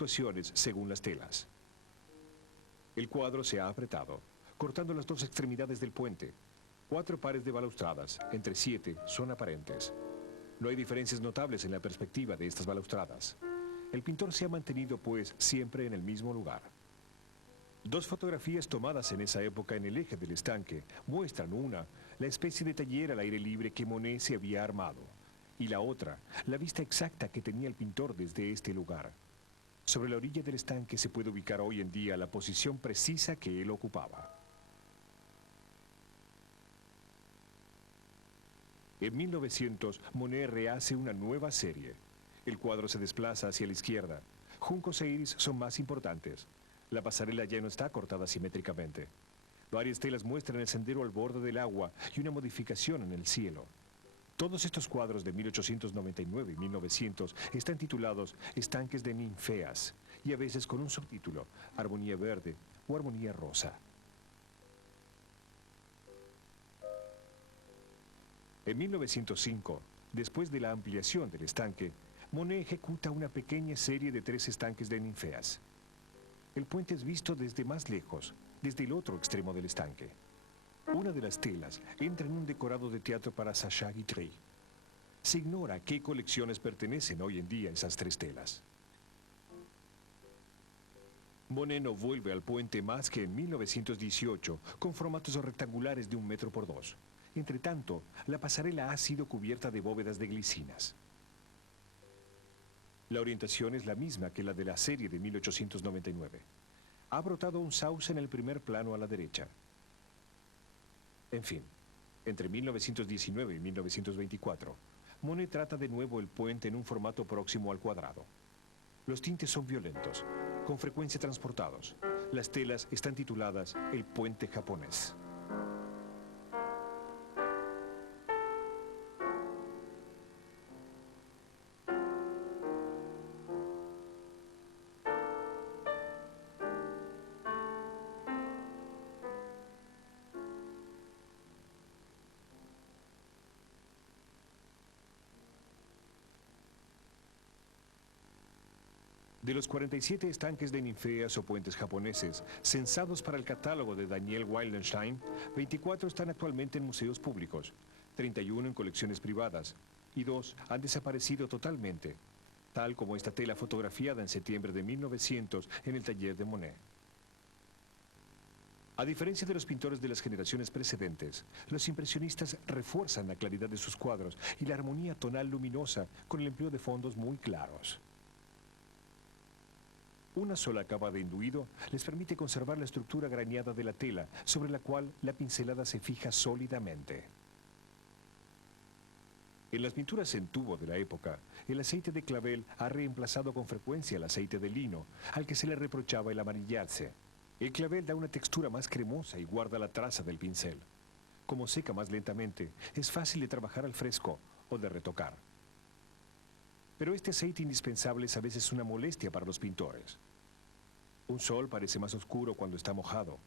fluctuaciones según las telas. El cuadro se ha apretado, cortando las dos extremidades del puente. 4 pares de balaustradas, entre 7, son aparentes. No hay diferencias notables en la perspectiva de estas balaustradas. El pintor se ha mantenido, pues, siempre en el mismo lugar. 2 fotografías tomadas en esa época en el eje del estanque muestran una, la especie de taller al aire libre que Monet se había armado, y la otra, la vista exacta que tenía el pintor desde este lugar. Sobre la orilla del estanque se puede ubicar hoy en día la posición precisa que él ocupaba. En 1900, Monet rehace una nueva serie. El cuadro se desplaza hacia la izquierda. Juncos e iris son más importantes. La pasarela ya no está cortada simétricamente. Varias telas muestran el sendero al borde del agua y una modificación en el cielo. Todos estos cuadros de 1899 y 1900 están titulados Estanques de Ninfeas y a veces con un subtítulo, Armonía Verde o Armonía Rosa. En 1905, después de la ampliación del estanque, Monet ejecuta una pequeña serie de 3 estanques de ninfeas. El puente es visto desde más lejos, desde el otro extremo del estanque. Una de las telas entra en un decorado de teatro para Sacha Guitry. Se ignora a qué colecciones pertenecen hoy en día esas 3 telas. Monet no vuelve al puente más que en 1918, con formatos rectangulares de 1 metro por 2. Entre tanto, la pasarela ha sido cubierta de bóvedas de glicinas. La orientación es la misma que la de la serie de 1899. Ha brotado un sauce en el primer plano a la derecha. En fin, entre 1919 y 1924, Monet trata de nuevo el puente en un formato próximo al cuadrado. Los tintes son violentos, con frecuencia transportados. Las telas están tituladas El Puente Japonés. De los 47 estanques de ninfeas o puentes japoneses censados para el catálogo de Daniel Wildenstein, 24 están actualmente en museos públicos, 31 en colecciones privadas y 2 han desaparecido totalmente, tal como esta tela fotografiada en septiembre de 1900 en el taller de Monet. A diferencia de los pintores de las generaciones precedentes, los impresionistas refuerzan la claridad de sus cuadros y la armonía tonal luminosa con el empleo de fondos muy claros. Una sola capa de enduido les permite conservar la estructura graneada de la tela, sobre la cual la pincelada se fija sólidamente. En las pinturas en tubo de la época, el aceite de clavel ha reemplazado con frecuencia el aceite de lino, al que se le reprochaba el amarillarse. El clavel da una textura más cremosa y guarda la traza del pincel. Como seca más lentamente, es fácil de trabajar al fresco o de retocar. Pero este aceite indispensable es a veces una molestia para los pintores. Un sol parece más oscuro cuando está mojado.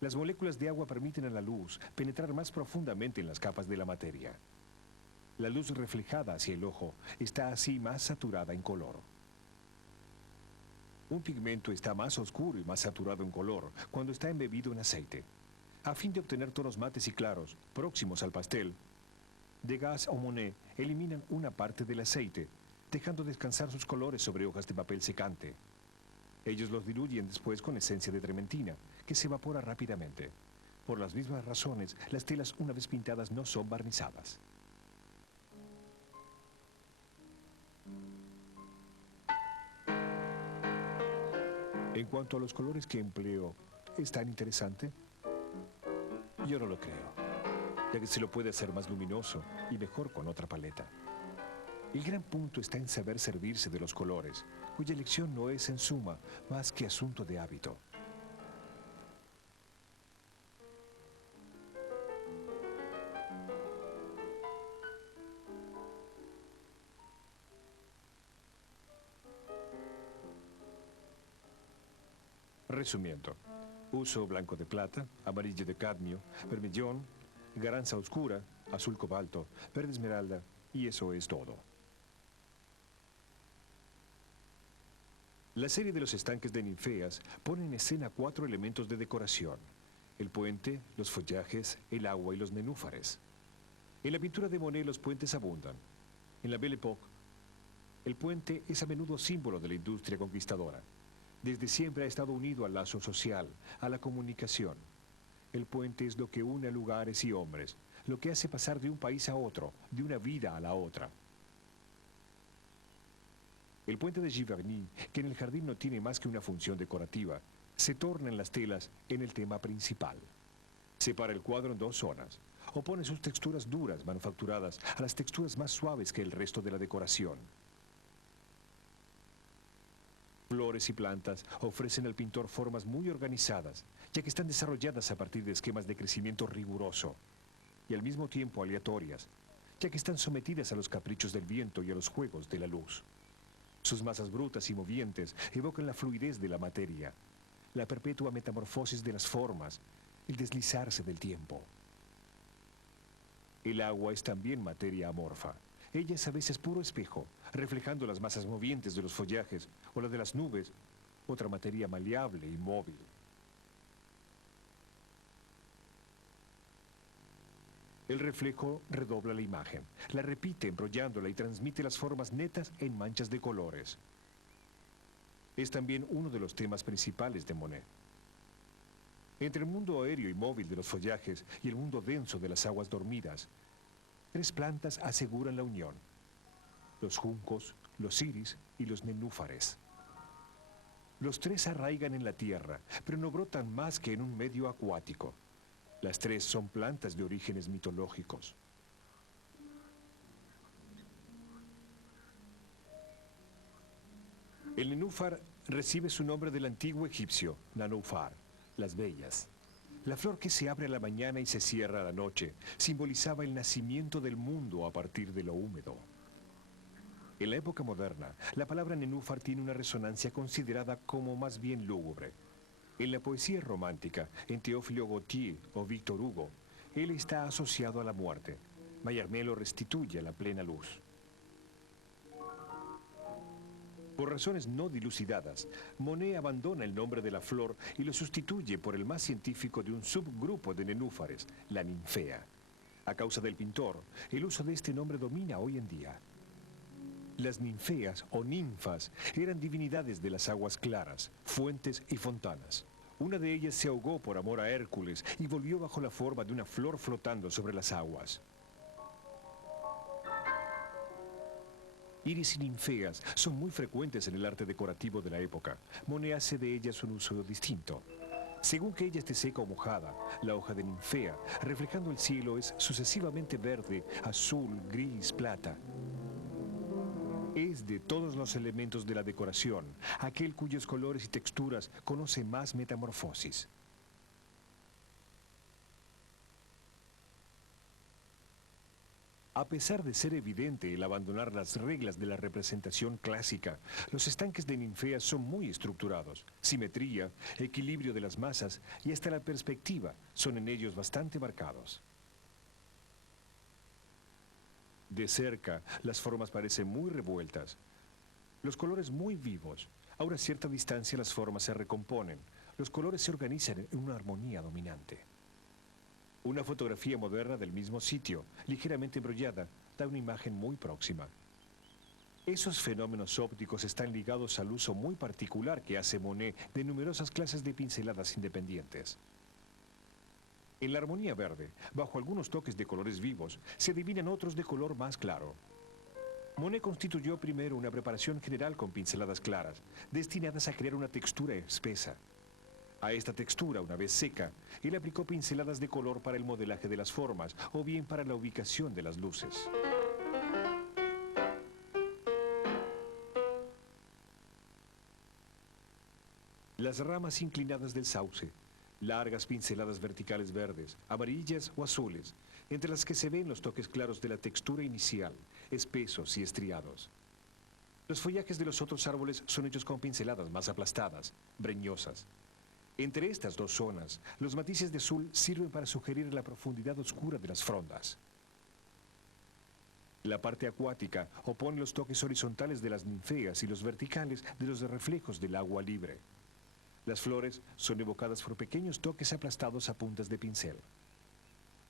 Las moléculas de agua permiten a la luz penetrar más profundamente en las capas de la materia. La luz reflejada hacia el ojo está así más saturada en color. Un pigmento está más oscuro y más saturado en color cuando está embebido en aceite. A fin de obtener tonos mates y claros, próximos al pastel, Degas o Monet eliminan una parte del aceite, dejando descansar sus colores sobre hojas de papel secante. Ellos los diluyen después con esencia de trementina, que se evapora rápidamente. Por las mismas razones, las telas una vez pintadas no son barnizadas. En cuanto a los colores que empleo, ¿es tan interesante? Yo no lo creo, ya que se lo puede hacer más luminoso y mejor con otra paleta. El gran punto está en saber servirse de los colores, cuya elección no es en suma más que asunto de hábito. Resumiendo, uso blanco de plata, amarillo de cadmio, vermellón, garanza oscura, azul cobalto, verde esmeralda y eso es todo. La serie de los estanques de ninfeas pone en escena 4 elementos de decoración: el puente, los follajes, el agua y los nenúfares. En la pintura de Monet los puentes abundan. En la Belle Époque, el puente es a menudo símbolo de la industria conquistadora. Desde siempre ha estado unido al lazo social, a la comunicación. El puente es lo que une a lugares y hombres, lo que hace pasar de un país a otro, de una vida a la otra. El puente de Giverny, que en el jardín no tiene más que una función decorativa, se torna en las telas en el tema principal. Separa el cuadro en 2 zonas. Opone sus texturas duras, manufacturadas, a las texturas más suaves que el resto de la decoración. Flores y plantas ofrecen al pintor formas muy organizadas, ya que están desarrolladas a partir de esquemas de crecimiento riguroso, y al mismo tiempo aleatorias, ya que están sometidas a los caprichos del viento y a los juegos de la luz. Sus masas brutas y movientes evocan la fluidez de la materia, la perpetua metamorfosis de las formas, el deslizarse del tiempo. El agua es también materia amorfa. Ella es a veces puro espejo, reflejando las masas movientes de los follajes o la de las nubes, otra materia maleable y móvil. El reflejo redobla la imagen, la repite embrollándola y transmite las formas netas en manchas de colores. Es también uno de los temas principales de Monet. Entre el mundo aéreo y móvil de los follajes y el mundo denso de las aguas dormidas, 3 plantas aseguran la unión: los juncos, los iris y los nenúfares. Los 3 arraigan en la tierra, pero no brotan más que en un medio acuático. Las 3 son plantas de orígenes mitológicos. El nenúfar recibe su nombre del antiguo egipcio, nanufar, las bellas. La flor que se abre a la mañana y se cierra a la noche simbolizaba el nacimiento del mundo a partir de lo húmedo. En la época moderna, la palabra nenúfar tiene una resonancia considerada como más bien lúgubre. En la poesía romántica, en Théophile Gautier o Victor Hugo, él está asociado a la muerte. Mallarmé lo restituye a la plena luz. Por razones no dilucidadas, Monet abandona el nombre de la flor y lo sustituye por el más científico de un subgrupo de nenúfares, la ninfea. A causa del pintor, el uso de este nombre domina hoy en día. Las ninfeas o ninfas eran divinidades de las aguas claras, fuentes y fontanas. Una de ellas se ahogó por amor a Hércules y volvió bajo la forma de una flor flotando sobre las aguas. Iris y ninfeas son muy frecuentes en el arte decorativo de la época. Monet hace de ellas un uso distinto. Según que ella esté seca o mojada, la hoja de ninfea, reflejando el cielo, es sucesivamente verde, azul, gris, plata. Es de todos los elementos de la decoración, aquel cuyos colores y texturas conoce más metamorfosis. A pesar de ser evidente el abandonar las reglas de la representación clásica, los estanques de ninfeas son muy estructurados. Simetría, equilibrio de las masas y hasta la perspectiva son en ellos bastante marcados. De cerca, las formas parecen muy revueltas, los colores muy vivos. A una cierta distancia las formas se recomponen, los colores se organizan en una armonía dominante. Una fotografía moderna del mismo sitio, ligeramente embrollada, da una imagen muy próxima. Esos fenómenos ópticos están ligados al uso muy particular que hace Monet de numerosas clases de pinceladas independientes. En la armonía verde, bajo algunos toques de colores vivos, se adivinan otros de color más claro. Monet constituyó primero una preparación general con pinceladas claras, destinadas a crear una textura espesa. A esta textura, una vez seca, él aplicó pinceladas de color para el modelaje de las formas o bien para la ubicación de las luces. Las ramas inclinadas del sauce, largas pinceladas verticales verdes, amarillas o azules, entre las que se ven los toques claros de la textura inicial, espesos y estriados. Los follajes de los otros árboles son hechos con pinceladas más aplastadas, breñosas. Entre estas 2 zonas, los matices de azul sirven para sugerir la profundidad oscura de las frondas. La parte acuática opone los toques horizontales de las ninfeas y los verticales de los reflejos del agua libre. Las flores son evocadas por pequeños toques aplastados a puntas de pincel.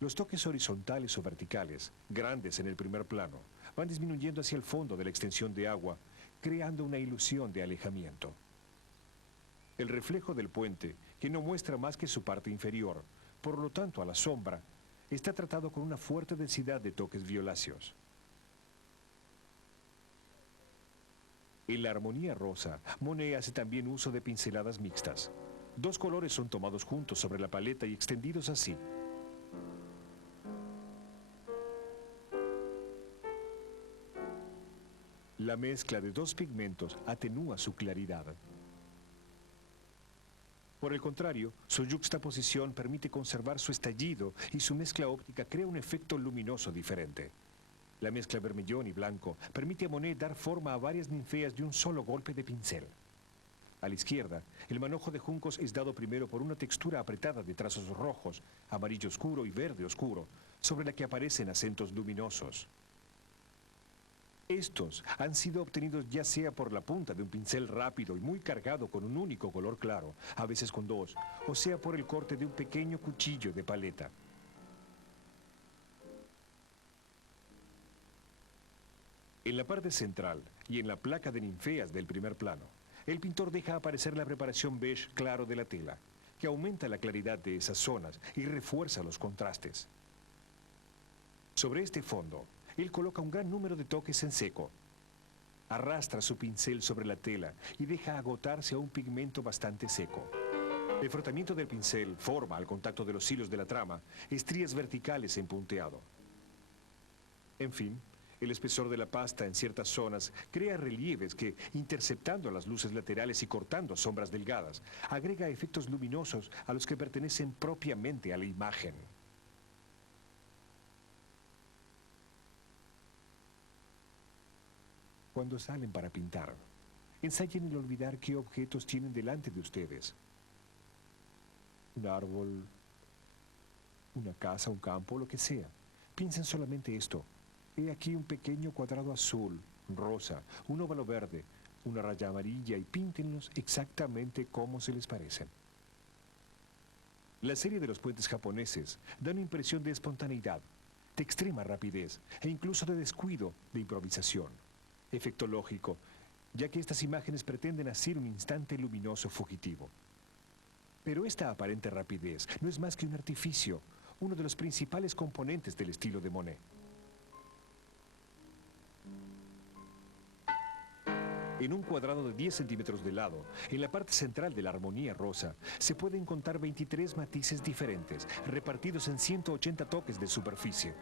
Los toques horizontales o verticales, grandes en el primer plano, van disminuyendo hacia el fondo de la extensión de agua, creando una ilusión de alejamiento. El reflejo del puente, que no muestra más que su parte inferior, por lo tanto a la sombra, está tratado con una fuerte densidad de toques violáceos. En la armonía rosa, Monet hace también uso de pinceladas mixtas. Dos colores son tomados juntos sobre la paleta y extendidos así. La mezcla de dos pigmentos atenúa su claridad. Por el contrario, su yuxtaposición permite conservar su estallido y su mezcla óptica crea un efecto luminoso diferente. La mezcla vermellón y blanco permite a Monet dar forma a varias ninfeas de un solo golpe de pincel. A la izquierda, el manojo de juncos es dado primero por una textura apretada de trazos rojos, amarillo oscuro y verde oscuro, sobre la que aparecen acentos luminosos. Estos han sido obtenidos ya sea por la punta de un pincel rápido y muy cargado con un único color claro, a veces con dos, o sea por el corte de un pequeño cuchillo de paleta. En la parte central y en la placa de ninfeas del primer plano, el pintor deja aparecer la preparación beige claro de la tela, que aumenta la claridad de esas zonas y refuerza los contrastes. Sobre este fondo, él coloca un gran número de toques en seco. Arrastra su pincel sobre la tela y deja agotarse a un pigmento bastante seco. El frotamiento del pincel forma, al contacto de los hilos de la trama, estrías verticales en punteado. En fin, el espesor de la pasta en ciertas zonas crea relieves que, interceptando las luces laterales y cortando sombras delgadas, agrega efectos luminosos a los que pertenecen propiamente a la imagen. Cuando salen para pintar, ensayen el olvidar qué objetos tienen delante de ustedes. Un árbol, una casa, un campo, lo que sea. Piensen solamente esto. He aquí un pequeño cuadrado azul, rosa, un óvalo verde, una raya amarilla y píntenlos exactamente como se les parecen. La serie de los puentes japoneses da una impresión de espontaneidad, de extrema rapidez e incluso de descuido, de improvisación. Efecto lógico, ya que estas imágenes pretenden hacer un instante luminoso fugitivo. Pero esta aparente rapidez no es más que un artificio, uno de los principales componentes del estilo de Monet. En un cuadrado de 10 centímetros de lado, en la parte central de la armonía rosa, se pueden contar 23 matices diferentes, repartidos en 180 toques de superficie.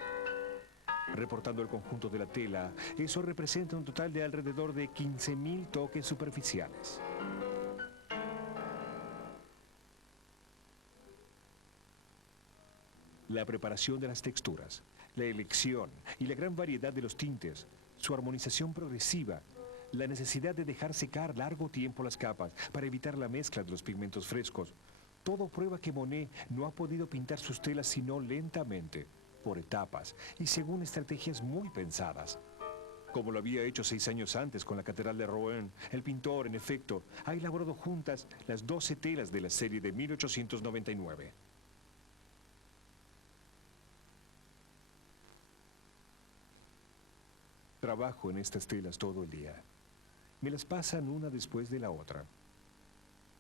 Reportando el conjunto de la tela, eso representa un total de alrededor de 15.000 toques superficiales. La preparación de las texturas, la elección y la gran variedad de los tintes, su armonización progresiva, la necesidad de dejar secar largo tiempo las capas para evitar la mezcla de los pigmentos frescos, todo prueba que Monet no ha podido pintar sus telas sino lentamente, por etapas y según estrategias muy pensadas. Como lo había hecho 6 años antes con la Catedral de Rouen, el pintor, en efecto, ha elaborado juntas las 12 telas de la serie de 1899. Trabajo en estas telas todo el día. Me las pasan una después de la otra.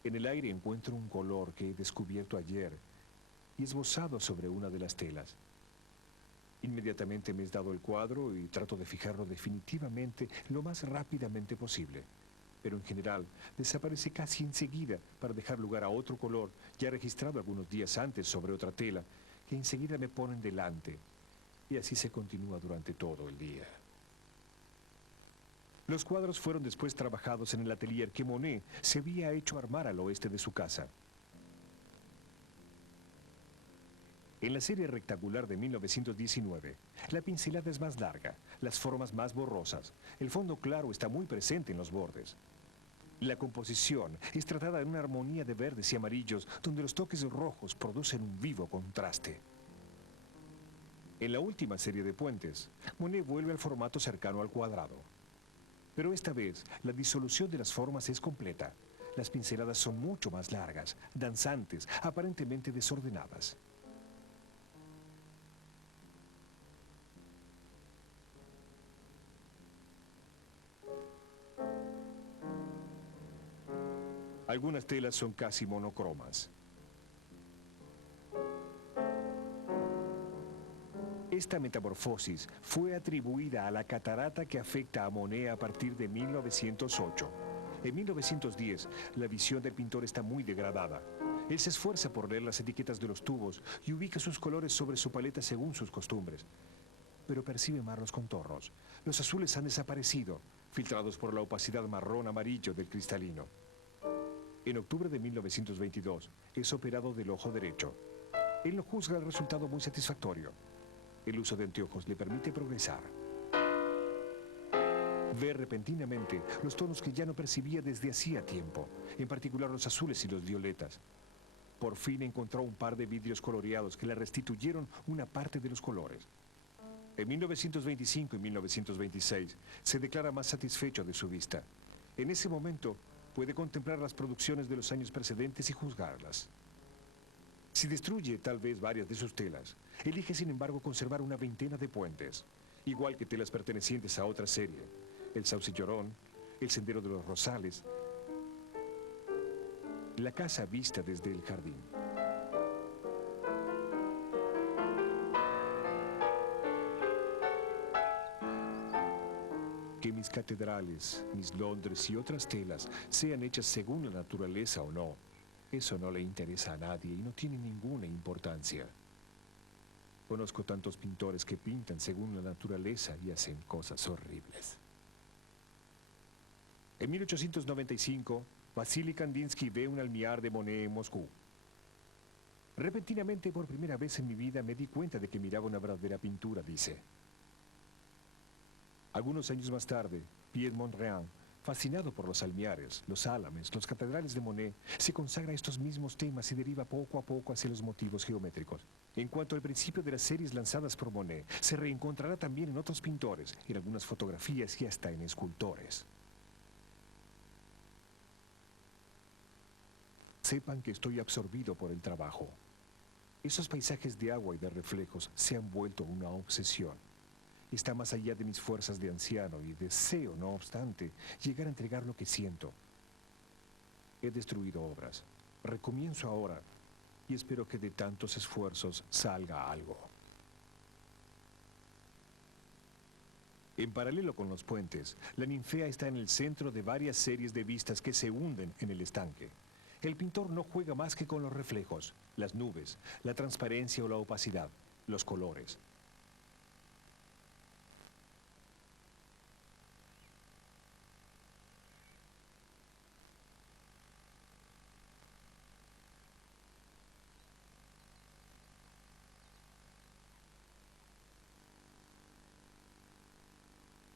En el aire encuentro un color que he descubierto ayer y esbozado sobre una de las telas. Inmediatamente me es dado el cuadro y trato de fijarlo definitivamente lo más rápidamente posible. Pero en general desaparece casi enseguida para dejar lugar a otro color ya registrado algunos días antes sobre otra tela que enseguida me ponen delante. Y así se continúa durante todo el día. Los cuadros fueron después trabajados en el atelier que Monet se había hecho armar al oeste de su casa. En la serie rectangular de 1919, la pincelada es más larga, las formas más borrosas, el fondo claro está muy presente en los bordes. La composición es tratada en una armonía de verdes y amarillos donde los toques rojos producen un vivo contraste. En la última serie de puentes, Monet vuelve al formato cercano al cuadrado. Pero esta vez, la disolución de las formas es completa. Las pinceladas son mucho más largas, danzantes, aparentemente desordenadas. Algunas telas son casi monocromas. Esta metamorfosis fue atribuida a la catarata que afecta a Monet a partir de 1908. En 1910, la visión del pintor está muy degradada. Él se esfuerza por leer las etiquetas de los tubos y ubica sus colores sobre su paleta según sus costumbres. Pero percibe mal los contornos. Los azules han desaparecido, filtrados por la opacidad marrón-amarillo del cristalino. En octubre de 1922, es operado del ojo derecho. Él no juzga el resultado muy satisfactorio. El uso de anteojos le permite progresar. Ve repentinamente los tonos que ya no percibía desde hacía tiempo, en particular los azules y los violetas. Por fin encontró un par de vidrios coloreados que le restituyeron una parte de los colores. En 1925 y 1926 se declara más satisfecho de su vista. En ese momento puede contemplar las producciones de los años precedentes y juzgarlas. Si destruye tal vez varias de sus telas, elige sin embargo conservar una veintena de puentes, igual que telas pertenecientes a otra serie, el Sauce Llorón, el Sendero de los Rosales, la casa vista desde el jardín. Que mis catedrales, mis Londres y otras telas sean hechas según la naturaleza o no, eso no le interesa a nadie y no tiene ninguna importancia. Conozco tantos pintores que pintan según la naturaleza y hacen cosas horribles. En 1895, Vasily Kandinsky ve un almiar de Monet en Moscú. Repentinamente, por primera vez en mi vida, me di cuenta de que miraba una verdadera pintura, dice. Algunos años más tarde, Piet Mondrian, fascinado por los almiares, los álames, los catedrales de Monet, se consagra a estos mismos temas y deriva poco a poco hacia los motivos geométricos. En cuanto al principio de las series lanzadas por Monet, se reencontrará también en otros pintores, en algunas fotografías y hasta en escultores. Sepan que estoy absorbido por el trabajo. Esos paisajes de agua y de reflejos se han vuelto una obsesión. Está más allá de mis fuerzas de anciano y deseo, no obstante, llegar a entregar lo que siento. He destruido obras. Recomienzo ahora y espero que de tantos esfuerzos salga algo. En paralelo con los puentes, la ninfea está en el centro de varias series de vistas que se hunden en el estanque. El pintor no juega más que con los reflejos, las nubes, la transparencia o la opacidad, los colores.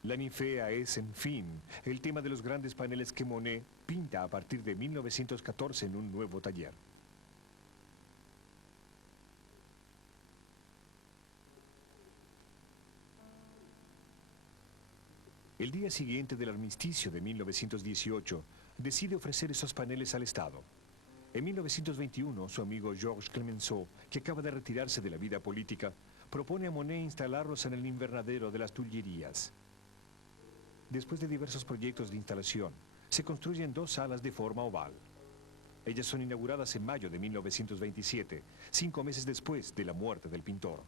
La ninfea es, en fin, el tema de los grandes paneles que Monet pinta a partir de 1914 en un nuevo taller. El día siguiente del armisticio de 1918, decide ofrecer esos paneles al Estado. En 1921, su amigo Georges Clemenceau, que acaba de retirarse de la vida política, propone a Monet instalarlos en el invernadero de las Tullerías. Después de diversos proyectos de instalación, se construyen dos salas de forma oval. Ellas son inauguradas en mayo de 1927, 5 meses después de la muerte del pintor.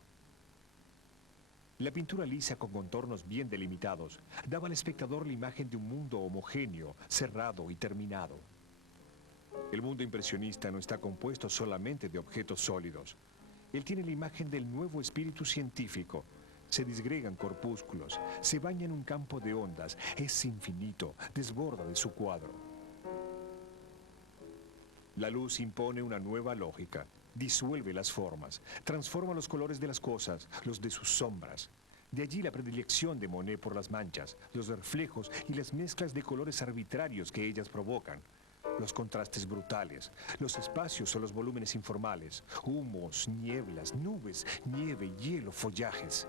La pintura lisa con contornos bien delimitados daba al espectador la imagen de un mundo homogéneo, cerrado y terminado. El mundo impresionista no está compuesto solamente de objetos sólidos. Él tiene la imagen del nuevo espíritu científico. Se disgregan corpúsculos, se baña en un campo de ondas, es infinito, desborda de su cuadro. La luz impone una nueva lógica, disuelve las formas, transforma los colores de las cosas, los de sus sombras. De allí la predilección de Monet por las manchas, los reflejos y las mezclas de colores arbitrarios que ellas provocan. los contrastes brutales, los espacios o los volúmenes informales, humos, nieblas, nubes, nieve, hielo, follajes.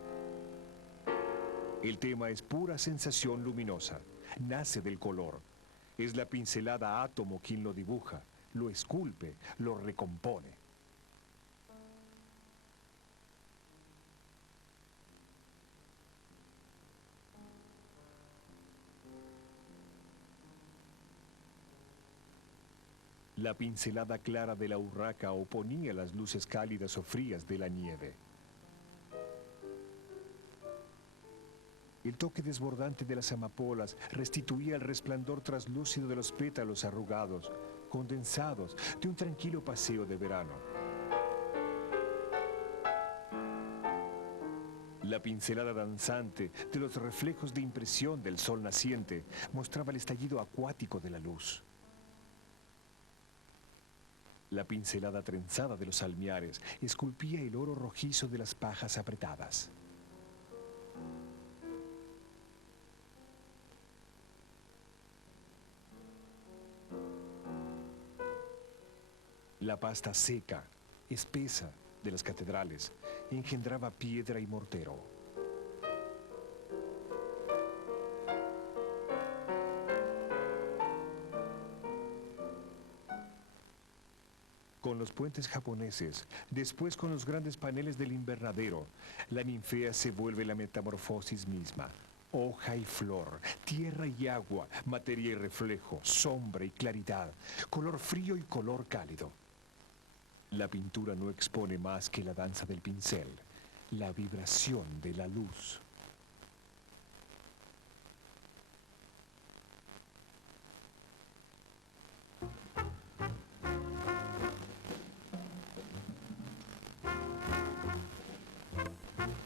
El tema es pura sensación luminosa, nace del color. Es la pincelada átomo quien lo dibuja, lo esculpe, lo recompone. La pincelada clara de la urraca oponía las luces cálidas o frías de la nieve. El toque desbordante de las amapolas restituía el resplandor traslúcido de los pétalos arrugados, condensados de un tranquilo paseo de verano. La pincelada danzante de los reflejos de impresión del sol naciente mostraba el estallido acuático de la luz. La pincelada trenzada de los salmiares esculpía el oro rojizo de las pajas apretadas. La pasta seca, espesa, de las catedrales engendraba piedra y mortero. Con los puentes japoneses, después con los grandes paneles del invernadero, la ninfea se vuelve la metamorfosis misma. Hoja y flor, tierra y agua, materia y reflejo, sombra y claridad, color frío y color cálido. La pintura no expone más que la danza del pincel, la vibración de la luz.